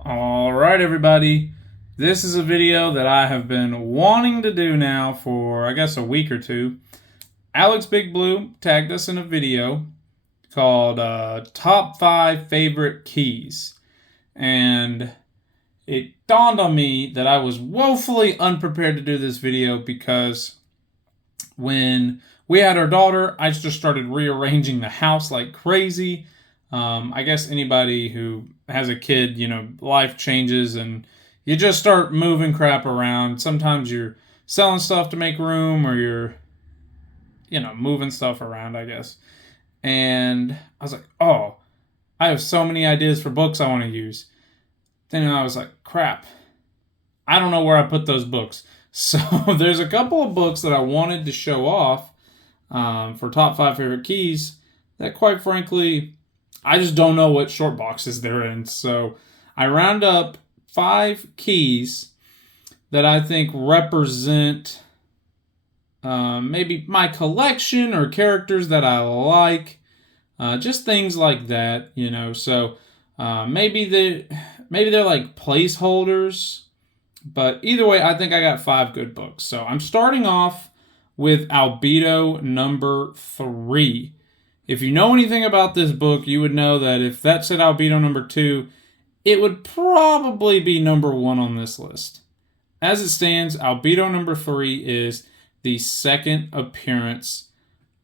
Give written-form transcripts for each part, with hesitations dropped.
Alright, everybody. This is a video that I have been wanting to do now for, I guess, a week or two. AlexBigBlue tagged us in a video called Top 5 Favorite Keys. And it dawned on me that I was woefully unprepared to do this video because when we had our daughter, I just started rearranging the house like crazy. I guess anybody who has a kid, life changes and you just start moving crap around. Sometimes you're selling stuff to make room or you're, moving stuff around, I guess. And I was like, oh, I have so many ideas for books I want to use. Then I was like, crap, I don't know where I put those books. So there's a couple of books that I wanted to show off for top 5 favorite keys that, quite frankly, I just don't know what short boxes they're in. So I round up 5 keys that I think represent maybe my collection or characters that I like. Just things like that, So maybe they're like placeholders. But either way, I think I got 5 good books. So I'm starting off with Albedo number 3. If you know anything about this book, you would know that if that said Albedo number 2, it would probably be number 1 on this list. As it stands, Albedo number 3 is the second appearance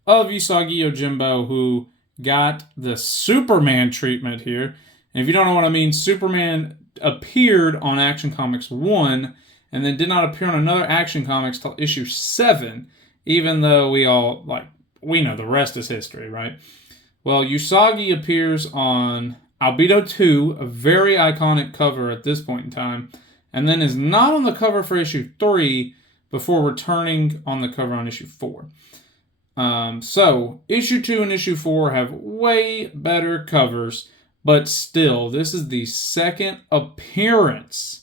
of Usagi Yojimbo, who got the Superman treatment here. And if you don't know what I mean, Superman appeared on Action Comics 1 and then did not appear on another Action Comics till issue 7, even though we know the rest is history, right? Well, Usagi appears on Albedo 2, a very iconic cover at this point in time, and then is not on the cover for issue 3 before returning on the cover on issue 4. So, issue 2 and issue 4 have way better covers, but still, this is the second appearance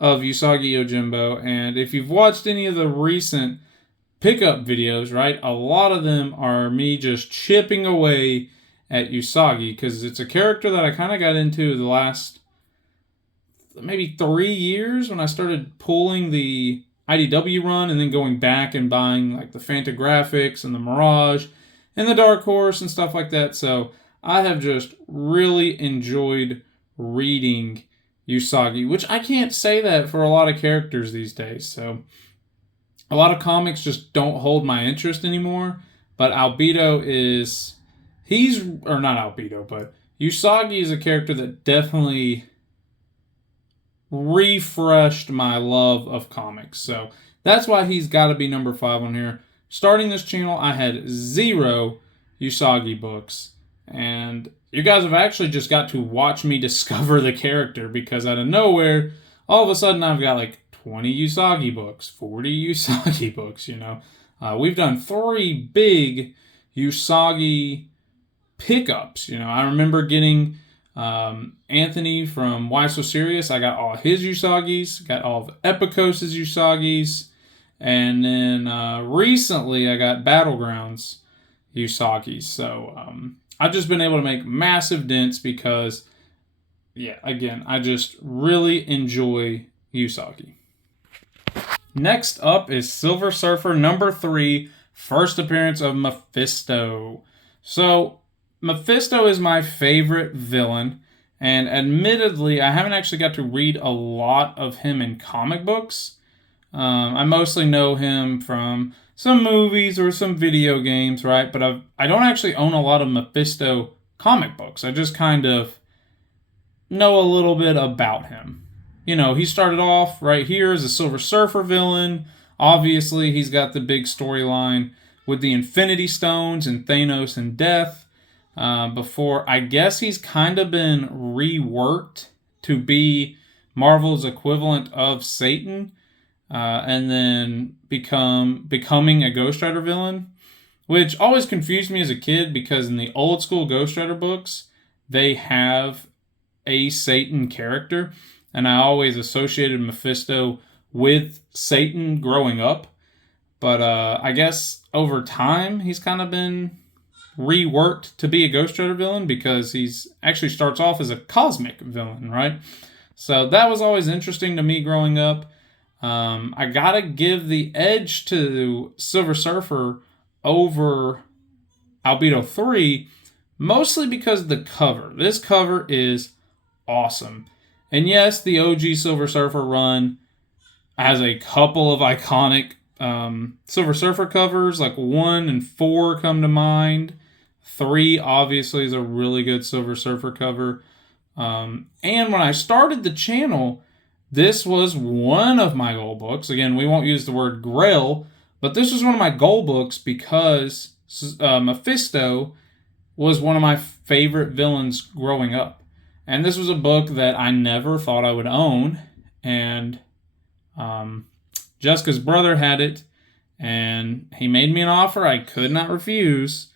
of Usagi Yojimbo, and if you've watched any of the recent pickup videos, right, a lot of them are me just chipping away at Usagi, because it's a character that I kind of got into the last maybe 3 years when I started pulling the IDW run and then going back and buying like the Fantagraphics and the Mirage and the Dark Horse and stuff like that. So I have just really enjoyed reading Usagi, which I can't say that for a lot of characters these days. So a lot of comics just don't hold my interest anymore. But Albedo is... but Usagi is a character that definitely refreshed my love of comics. So that's why he's got to be number 5 on here. Starting this channel, I had 0 Usagi books. And you guys have actually just got to watch me discover the character, because out of nowhere, all of a sudden I've got like 20 Usagi books, 40 Usagi books, We've done 3 big Usagi pickups. I remember getting Anthony from Why So Serious. I got all his Usagis, got all of Epicos's Usagis, and then recently I got Battlegrounds Usagis. So I've just been able to make massive dents because, again, I just really enjoy Usagi. Next up is Silver Surfer number 3, first appearance of Mephisto. So Mephisto is my favorite villain, and admittedly, I haven't actually got to read a lot of him in comic books. I mostly know him from some movies or some video games, right? But I don't actually own a lot of Mephisto comic books. I just kind of know a little bit about him. He started off right here as a Silver Surfer villain. Obviously, he's got the big storyline with the Infinity Stones and Thanos and Death. Before, I guess he's kind of been reworked to be Marvel's equivalent of Satan, and then becoming a Ghost Rider villain, which always confused me as a kid, because in the old school Ghost Rider books, they have a Satan character, and I always associated Mephisto with Satan growing up. But I guess over time, he's kind of been reworked to be a Ghost Rider villain, because he's actually starts off as a cosmic villain, right? So that was always interesting to me growing up. I gotta give the edge to Silver Surfer over Albedo 3, mostly because of the cover. This cover is awesome. And yes, the OG Silver Surfer run has a couple of iconic Silver Surfer covers, like 1 and 4 come to mind. 3 obviously is a really good Silver Surfer cover. And when I started the channel, this was one of my goal books. Again, we won't use the word grail, but this was one of my goal books because Mephisto was one of my favorite villains growing up. And this was a book that I never thought I would own. And Jessica's brother had it, and he made me an offer I could not refuse.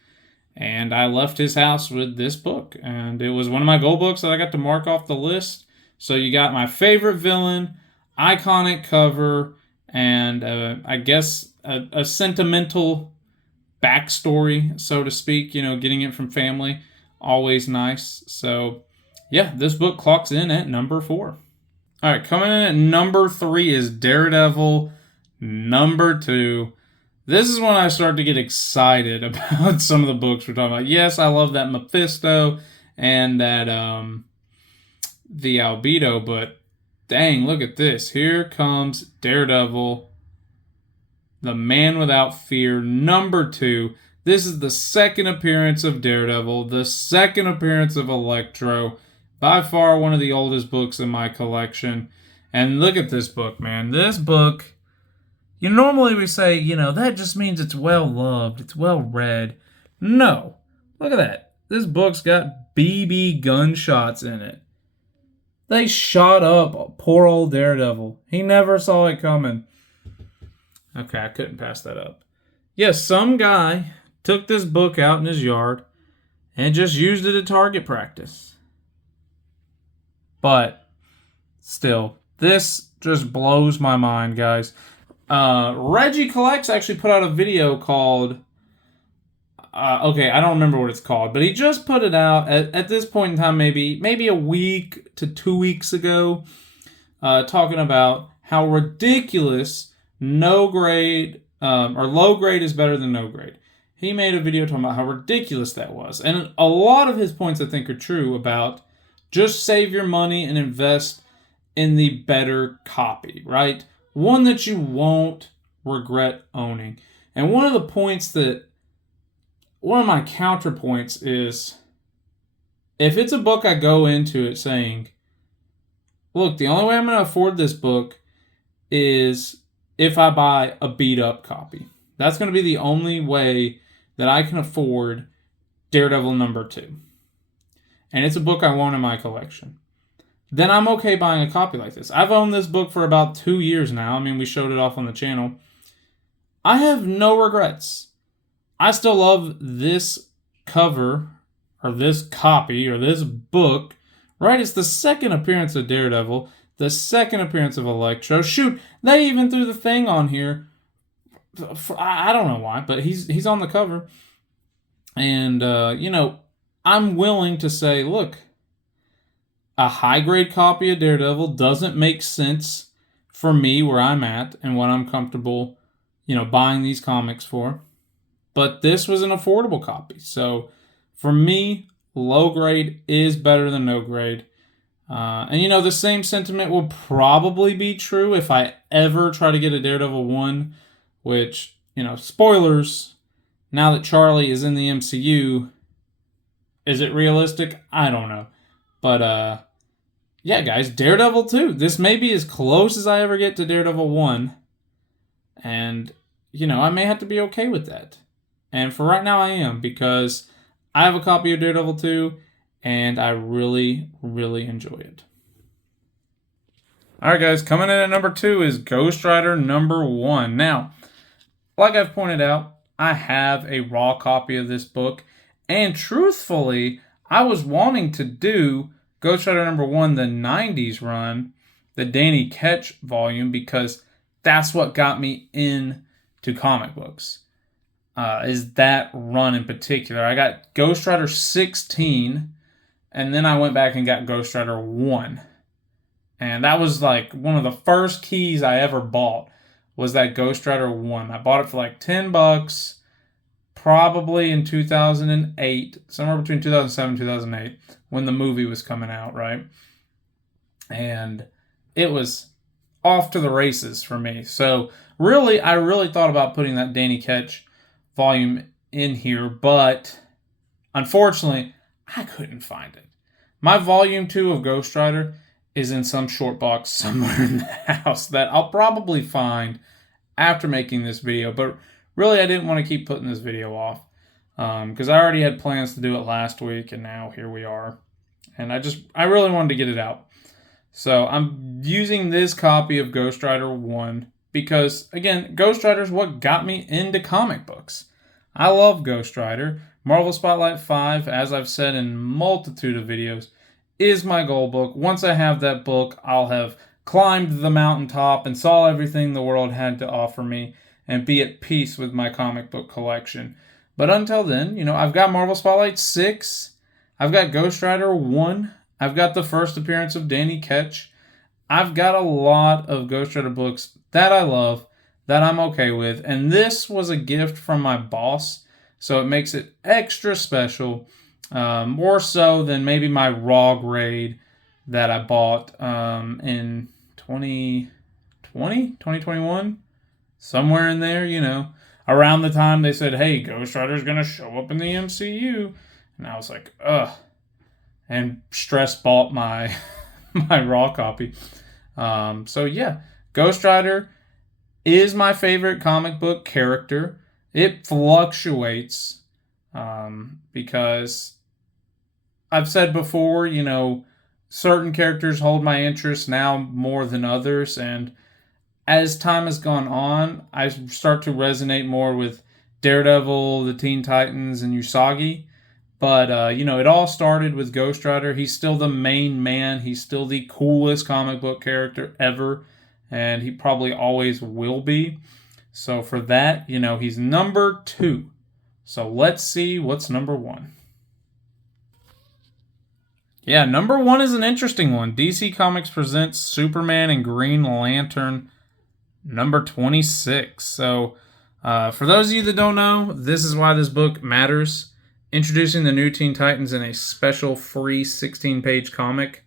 And I left his house with this book. And it was one of my goal books that I got to mark off the list. So you got my favorite villain, iconic cover, and I guess a sentimental backstory, so to speak. You know, getting it from family, always nice. So yeah, this book clocks in at number 4. All right, coming in at number 3 is Daredevil number 2. This is when I start to get excited about some of the books we're talking about. Yes, I love that Mephisto and that the Albedo, but dang, look at this. Here comes Daredevil, the Man Without Fear, number 2. This is the second appearance of Daredevil, the second appearance of Electro. By far one of the oldest books in my collection. And look at this book, man. This book, normally we say, that just means it's well loved, it's well read. No. Look at that. This book's got BB gunshots in it. They shot up poor old Daredevil. He never saw it coming. Okay, I couldn't pass that up. Yes, some guy took this book out in his yard and just used it at target practice. But still, this just blows my mind, guys. Reggie Collects actually put out a video called... okay, I don't remember what it's called, but he just put it out at this point in time, maybe a week to 2 weeks ago, talking about how ridiculous no grade or low grade is better than no grade. He made a video talking about how ridiculous that was. And a lot of his points, I think, are true about just save your money and invest in the better copy, right? One that you won't regret owning. And one of my counterpoints is, if it's a book I go into it saying, look, the only way I'm going to afford this book is if I buy a beat up copy. That's going to be the only way that I can afford Daredevil number 2. And it's a book I want in my collection. Then I'm okay buying a copy like this. I've owned this book for about 2 years now. I mean, we showed it off on the channel. I have no regrets. I still love this cover, or this copy, or this book, right? It's the second appearance of Daredevil, the second appearance of Electro. Shoot, they even threw the thing on here. I don't know why, but he's on the cover. And, I'm willing to say, look, a high-grade copy of Daredevil doesn't make sense for me where I'm at and what I'm comfortable, buying these comics for. But this was an affordable copy. So, for me, low grade is better than no grade. And, the same sentiment will probably be true if I ever try to get a Daredevil 1, which, spoilers, now that Charlie is in the MCU... Is it realistic? I don't know. But, yeah, guys, Daredevil 2. This may be as close as I ever get to Daredevil 1. And, I may have to be okay with that. And for right now, I am, because I have a copy of Daredevil 2, and I really, really enjoy it. Alright, guys, coming in at number 2 is Ghost Rider number 1. Now, like I've pointed out, I have a raw copy of this book. And truthfully, I was wanting to do Ghost Rider number 1, the 90s run, the Danny Ketch volume, because that's what got me into comic books. Is that run in particular. I got Ghost Rider 16, and then I went back and got Ghost Rider 1. And that was like one of the first keys I ever bought was that Ghost Rider 1. I bought it for like $10, probably in 2008, somewhere between 2007 and 2008, when the movie was coming out, right? And it was off to the races for me. So really, I really thought about putting that Danny Ketch volume in here, but unfortunately, I couldn't find it. My volume 2 of Ghost Rider is in some short box somewhere in the house that I'll probably find after making this video, but really I didn't want to keep putting this video off because I already had plans to do it last week, and now here we are. And I really wanted to get it out. So I'm using this copy of Ghost Rider 1 because, again, Ghost Rider is what got me into comic books. I love Ghost Rider. Marvel Spotlight 5, as I've said in multitude of videos, is my goal book. Once I have that book, I'll have climbed the mountaintop and saw everything the world had to offer me and be at peace with my comic book collection. But until then, I've got Marvel Spotlight 6, I've got Ghost Rider 1, I've got the first appearance of Danny Ketch. I've got a lot of Ghost Rider books that I love, that I'm okay with, and this was a gift from my boss, so it makes it extra special, more so than maybe my Raw grade that I bought in 2021, somewhere in there, around the time they said, hey, Ghost Rider's going to show up in the MCU, and I was like, ugh, and stress bought my Raw copy. So yeah, Ghost Rider is my favorite comic book character. It fluctuates because I've said before, certain characters hold my interest now more than others, and as time has gone on, I start to resonate more with Daredevil, the Teen Titans, and Usagi. But, it all started with Ghost Rider. He's still the main man. He's still the coolest comic book character ever. And he probably always will be. So for that, he's number 2. So let's see what's number 1. Yeah, number 1 is an interesting one. DC Comics presents Superman and Green Lantern number 26. So for those of you that don't know, this is why this book matters. Introducing the new Teen Titans in a special free 16-page comic.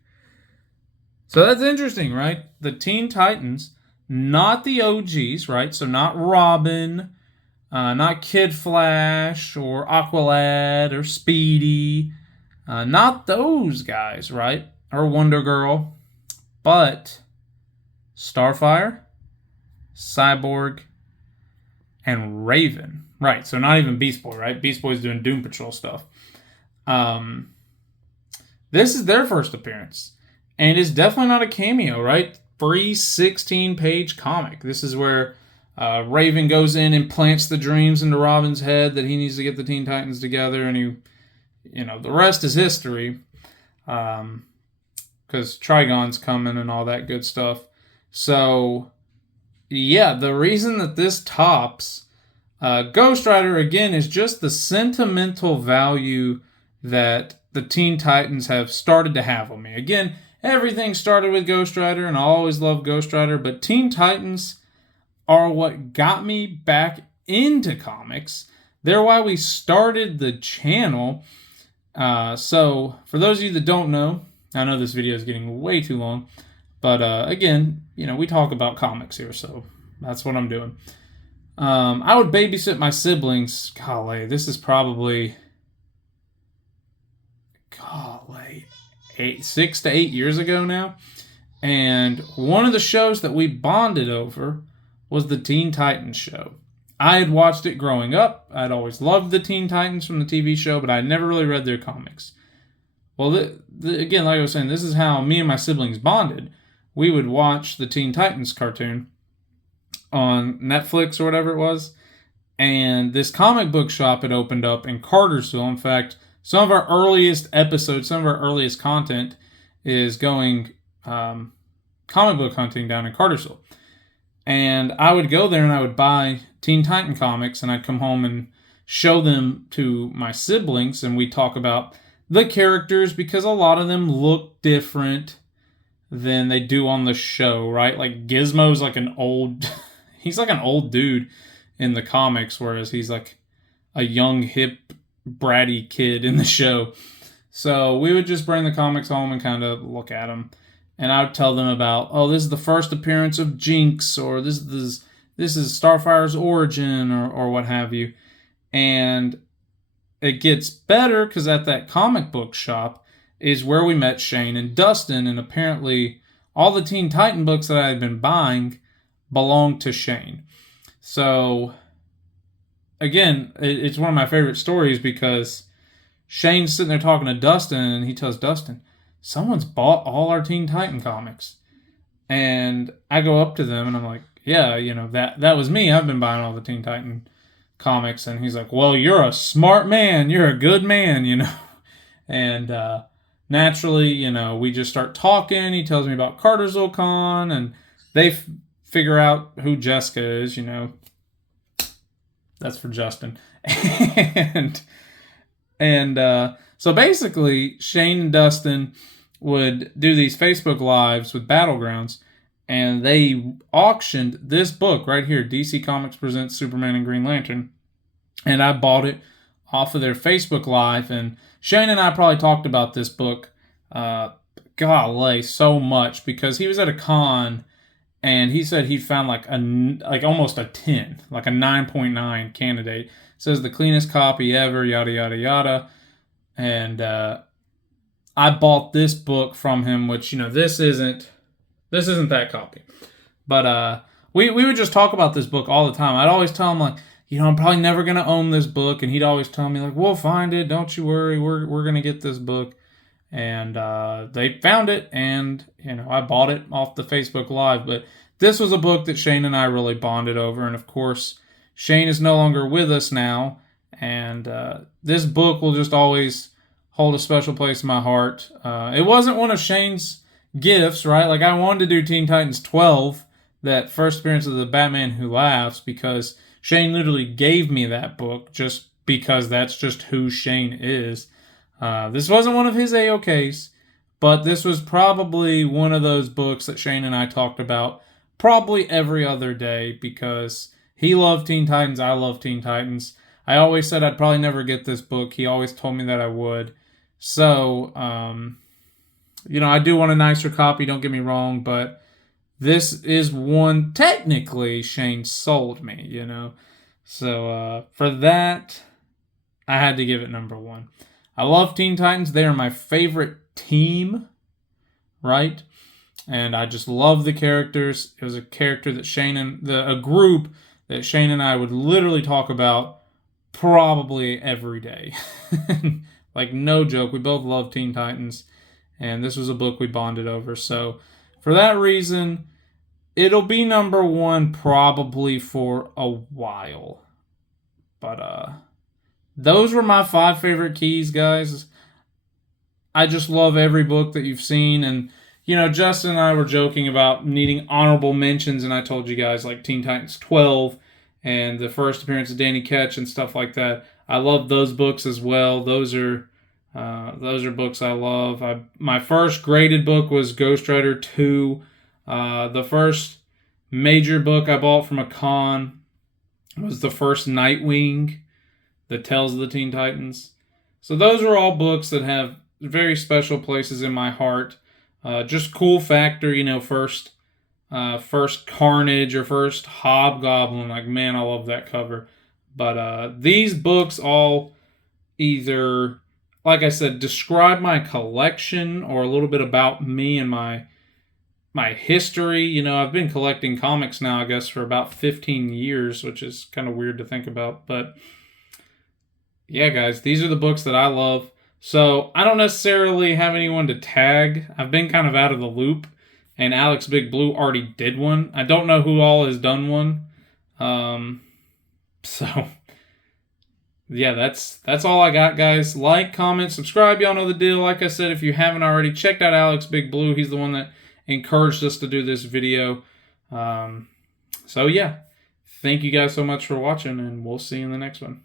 So that's interesting, right? The Teen Titans, not the OGs, right? So not Robin, not Kid Flash, or Aqualad, or Speedy. Not those guys, right? Or Wonder Girl. But Starfire, Cyborg, and Raven. Right, so not even Beast Boy, right? Beast Boy's doing Doom Patrol stuff. This is their first appearance. And it's definitely not a cameo, right? Free 16-page comic. This is where Raven goes in and plants the dreams into Robin's head that he needs to get the Teen Titans together. And the rest is history. Because Trigon's coming and all that good stuff. So, yeah, the reason that this tops Ghost Rider, again, is just the sentimental value that the Teen Titans have started to have on me. Again, everything started with Ghost Rider, and I always loved Ghost Rider, but Teen Titans are what got me back into comics. They're why we started the channel. So, for those of you that don't know, I know this video is getting way too long, but again, we talk about comics here, so that's what I'm doing. I would babysit my siblings. Golly, this is probably 6 to 8 years ago now. And one of the shows that we bonded over was the Teen Titans show. I had watched it growing up. I'd always loved the Teen Titans from the TV show, but I never really read their comics. Well, again, like I was saying, this is how me and my siblings bonded. We would watch the Teen Titans cartoon on Netflix or whatever it was, and this comic book shop had opened up in Cartersville. In fact, some of our earliest episodes, some of our earliest content is going comic book hunting down in Cartersville. And I would go there and I would buy Teen Titan comics, and I'd come home and show them to my siblings, and we'd talk about the characters because a lot of them look different than they do on the show, right? Like Gizmo's like an old, he's like an old dude in the comics, whereas he's like a young, hip, bratty kid in the show. So we would just bring the comics home and kind of look at them. And I would tell them about, oh, this is the first appearance of Jinx, or this is Starfire's origin, or what have you. And it gets better because at that comic book shop is where we met Shane and Dustin, and apparently all the Teen Titan books that I had been buying belonged to Shane. So, again, it's one of my favorite stories because Shane's sitting there talking to Dustin, and he tells Dustin, someone's bought all our Teen Titan comics. And I go up to them, and I'm like, yeah, that was me. I've been buying all the Teen Titan comics. And he's like, well, you're a smart man. You're a good man, And naturally, we just start talking. He tells me about Cartersville Con, and they figure out who Jessica is, That's for Justin. and so basically, Shane and Dustin would do these Facebook Lives with Battlegrounds, and they auctioned this book right here, DC Comics Presents Superman and Green Lantern, and I bought it off of their Facebook Live, and Shane and I probably talked about this book, golly, so much, because he was at a con, and he said he found like almost a 10, like a 9.9 candidate. It says the cleanest copy ever, yada, yada, yada. And I bought this book from him, which, this isn't that copy. But we would just talk about this book all the time. I'd always tell him, like, I'm probably never going to own this book. And he'd always tell me, like, we'll find it. Don't you worry. We're going to get this book. And they found it, and, I bought it off the Facebook Live. But this was a book that Shane and I really bonded over. And, of course, Shane is no longer with us now. And this book will just always hold a special place in my heart. It wasn't one of Shane's gifts, right? Like, I wanted to do Teen Titans 12, that first appearance of the Batman Who Laughs, because Shane literally gave me that book just because that's just who Shane is. This wasn't one of his AOKs, but this was probably one of those books that Shane and I talked about probably every other day, because he loved Teen Titans, I love Teen Titans. I always said I'd probably never get this book. He always told me that I would. So, I do want a nicer copy, don't get me wrong, but this is one technically Shane sold me, So, for that, I had to give it number one. I love Teen Titans. They are my favorite team, right? And I just love the characters. It was a character that a group that Shane and I would literally talk about probably every day. Like, no joke. We both love Teen Titans, and this was a book we bonded over. So, for that reason, it'll be number one probably for a while. But, those were my 5 favorite keys, guys. I just love every book that you've seen. And, Justin and I were joking about needing honorable mentions, and I told you guys, like, Teen Titans 12 and the first appearance of Danny Ketch and stuff like that. I love those books as well. Those are books I love. My first graded book was Ghost Rider 2. The first major book I bought from a con was the first Nightwing, the Tales of the Teen Titans. So those are all books that have very special places in my heart. Just cool factor, first Carnage or first Hobgoblin. Like, man, I love that cover. But these books all either, like I said, describe my collection or a little bit about me and my history. I've been collecting comics now, I guess, for about 15 years, which is kind of weird to think about. But yeah, guys, these are the books that I love. So I don't necessarily have anyone to tag. I've been kind of out of the loop, and AlexBigBlue already did one. I don't know who all has done one. So yeah, that's all I got, guys. Like, comment, subscribe. Y'all know the deal. Like I said, if you haven't already, checked out AlexBigBlue. He's the one that encouraged us to do this video. So yeah, thank you guys so much for watching, and we'll see you in the next one.